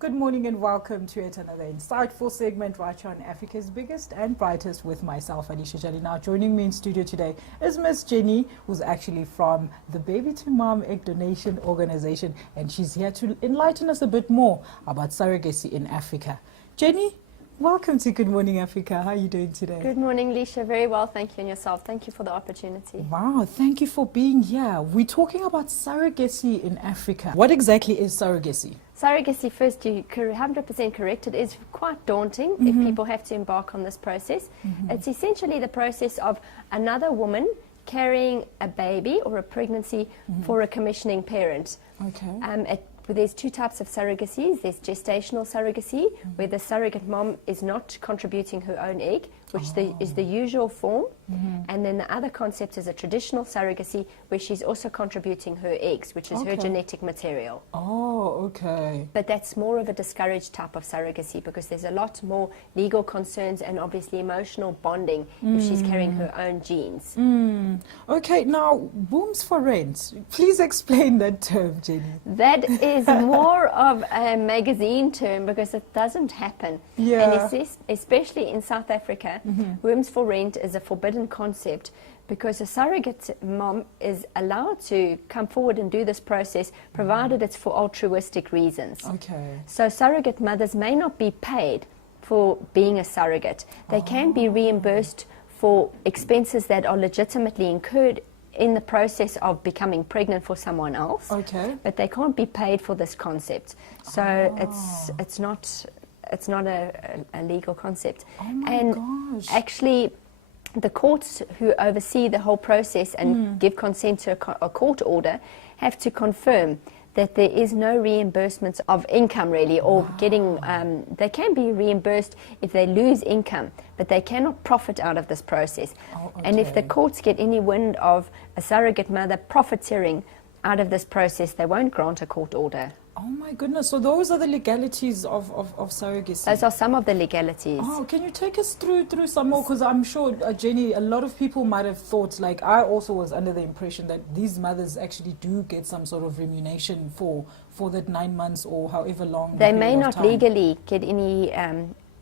Good morning and welcome to yet another insightful segment right here on Africa's Biggest and Brightest with myself, Alicia Jali. Now joining me in studio today is Miss Jenny, who's actually from the Baby to Mom Egg Donation Organization, and she's here to enlighten us a bit more about surrogacy in Africa. Jenny, welcome to Good Morning Africa. How are you doing today? Good morning, Alicia. Very well, thank you, and yourself. Thank you for the opportunity. Wow, thank you for being here. We're talking about surrogacy in Africa. What exactly is surrogacy? Surrogacy, first, you're 100% correct. It is quite daunting if people have to embark on this process. It's essentially the process of another woman carrying a baby or a pregnancy for a commissioning parent. Okay. There's two types of surrogacies. There's gestational surrogacy, where the surrogate mom is not contributing her own egg, which is the usual form. And then the other concept is a traditional surrogacy, where she's also contributing her eggs, which is her genetic material. Oh, okay. But that's more of a discouraged type of surrogacy because there's a lot more legal concerns and obviously emotional bonding if she's carrying her own genes. Okay, now, wombs for rent. Please explain that term, Jenny. That is more of a magazine term because it doesn't happen. Yeah. And especially in South Africa, wombs for rent is a forbidden concept because a surrogate mom is allowed to come forward and do this process provided it's for altruistic reasons. Okay. So surrogate mothers may not be paid for being a surrogate. They can be reimbursed for expenses that are legitimately incurred in the process of becoming pregnant for someone else. Okay. But they can't be paid for this concept. So it's not a legal concept. Oh my and gosh. actually the courts who oversee the whole process and give consent to a court order have to confirm that there is no reimbursement of income really, or getting, they can be reimbursed if they lose income, but they cannot profit out of this process. And if the courts get any wind of a surrogate mother profiteering out of this process, they won't grant a court order. Oh my goodness, so those are the legalities of surrogacy? Those are some of the legalities. Oh, can you take us through some more? Because I'm sure, Jenny, a lot of people might have thought, like I also was under the impression that these mothers actually do get some sort of remuneration for that 9 months or however long. They may not legally get any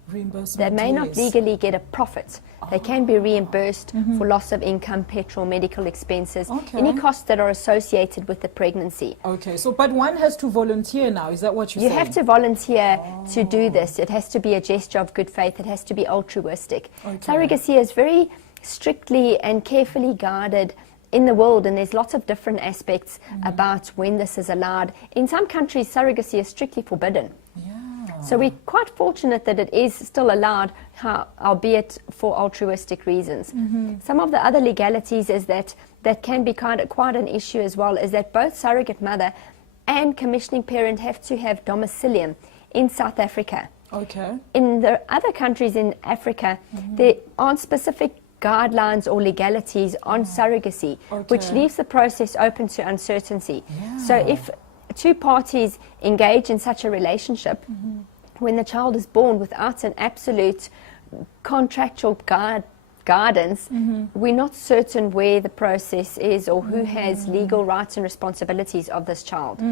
reimbursement. They may not legally get a profit. They can be reimbursed for loss of income, petrol, medical expenses, any costs that are associated with the pregnancy. Okay, so but one has to volunteer now, is that what you're saying? You have to volunteer to do this. It has to be a gesture of good faith. It has to be altruistic. Surrogacy is very strictly and carefully guarded in the world, and there's lots of different aspects about when this is allowed. In some countries, surrogacy is strictly forbidden. So we're quite fortunate that it is still allowed, albeit for altruistic reasons. Some of the other legalities is that can be quite an issue as well, is that both surrogate mother and commissioning parent have to have domicilium in South Africa. Okay. In the other countries in Africa, there aren't specific guidelines or legalities on surrogacy, which leaves the process open to uncertainty. So if two parties engage in such a relationship, when the child is born without an absolute contractual guidance, we're not certain where the process is or who has legal rights and responsibilities of this child.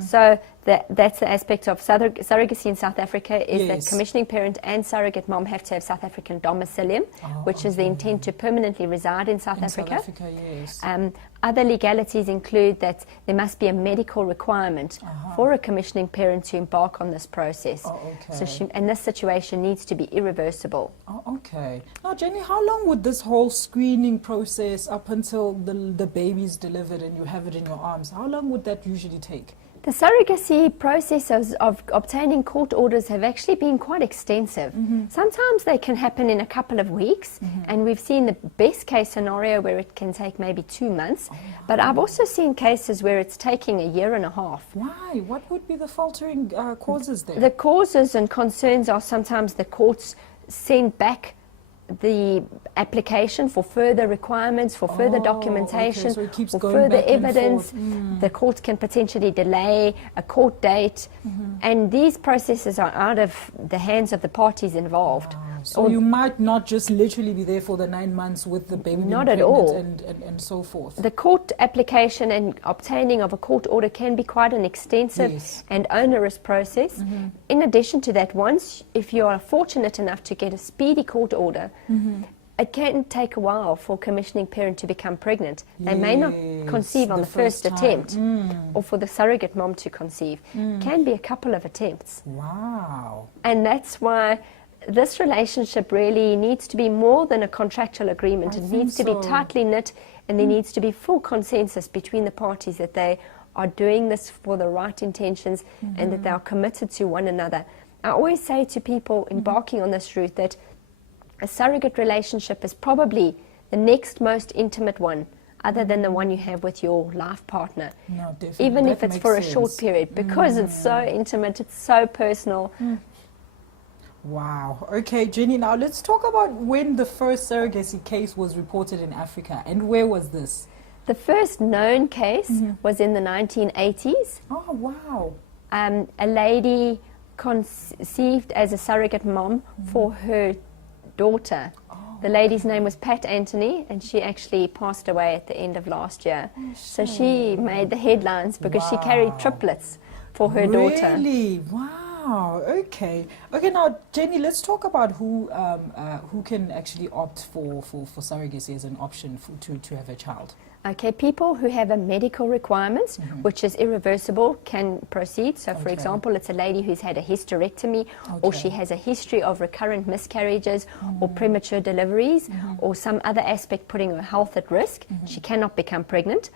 So that's the aspect of surrogacy in South Africa, is that commissioning parent and surrogate mom have to have South African domicilium, which is the intent to permanently reside in South Africa. Other legalities include that there must be a medical requirement for a commissioning parent to embark on this process. So and this situation needs to be irreversible. Okay. Now, Jenny, how long would this whole screening process up until the baby's delivered and you have it in your arms, how long would that usually take? The surrogacy processes of obtaining court orders have actually been quite extensive. Sometimes they can happen in a couple of weeks, and we've seen the best case scenario where it can take maybe 2 months. But I've also seen cases where it's taking a year and a half. Why? What would be the faltering causes there? The causes and concerns are sometimes the courts send back the application for further requirements, for further documentation, so it keeps for going further back and evidence. The court can potentially delay a court date, and these processes are out of the hands of the parties involved. So you might not just literally be there for the 9 months with the baby being Not at pregnant all. and so forth. The court application and obtaining of a court order can be quite an extensive Yes. and onerous process. In addition to that, once, if you are fortunate enough to get a speedy court order, it can take a while for a commissioning parent to become pregnant. They may not conceive on the first time. attempt, or for the surrogate mom to conceive. Can be a couple of attempts. Wow. And that's why this relationship really needs to be more than a contractual agreement. I It think needs to be so. tightly knit, and there needs to be full consensus between the parties that they are doing this for the right intentions and that they are committed to one another. I always say to people embarking on this route that a surrogate relationship is probably the next most intimate one, other than the one you have with your life partner. No, definitely. Even That if it's makes for a sense. short period, because it's so intimate, it's so personal. Wow. Okay, Jenny, now let's talk about when the first surrogacy case was reported in Africa, and where was this? The first known case was in the 1980s. Oh, wow. A lady conceived as a surrogate mom for her daughter. The lady's name was Pat Anthony, and she actually passed away at the end of last year. So she made the headlines because she carried triplets for her daughter. Really? Wow. Okay. Okay. Now, Jenny, let's talk about who can actually opt for surrogacy as an option to have a child. Okay, people who have a medical requirement, which is irreversible, can proceed. So, for example, it's a lady who's had a hysterectomy, or she has a history of recurrent miscarriages or premature deliveries, or some other aspect putting her health at risk. She cannot become pregnant.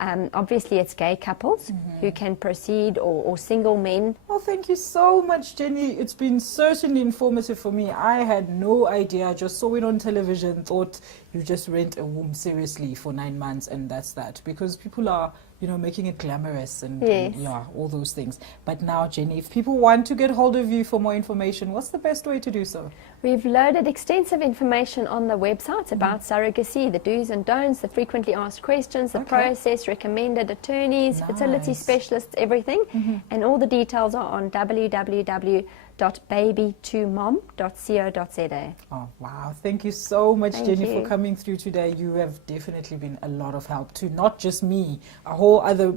Obviously, it's gay couples who can proceed, or single men. Well, thank you so much, Jenny. It's been certainly informative for me. I had no idea. I just saw it on television, thought you just rent a womb seriously for 9 months and that's that. Because people are, making it glamorous and yeah, all those things. But now, Jenny, if people want to get hold of you for more information, what's the best way to do so? We've loaded extensive information on the website about surrogacy, the do's and don'ts, the frequently asked questions, the process, recommended attorneys, fertility specialists, everything. And all the details are on www.baby2mom.co.za. Oh, wow. Thank you so much, Jenny, you. for coming through today. You have definitely been a lot of help to not just me, a whole other,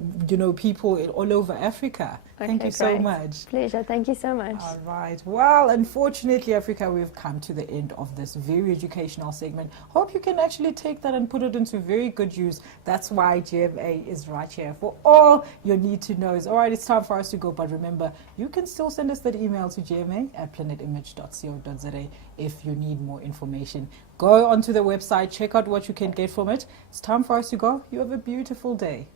people all over Africa. Thank you so much. Pleasure. Thank you so much. All right. Well, unfortunately, Africa, we've come to the end of this very educational segment. Hope you can actually take that and put it into very good use. That's why GMA is right here for all your need to knows. All right, it's time for us to go. But remember, you can still send us that email to gma@planetimage.co.za if you need more information. Go onto the website, check out what you can get from it. It's time for us to go. You have a beautiful day.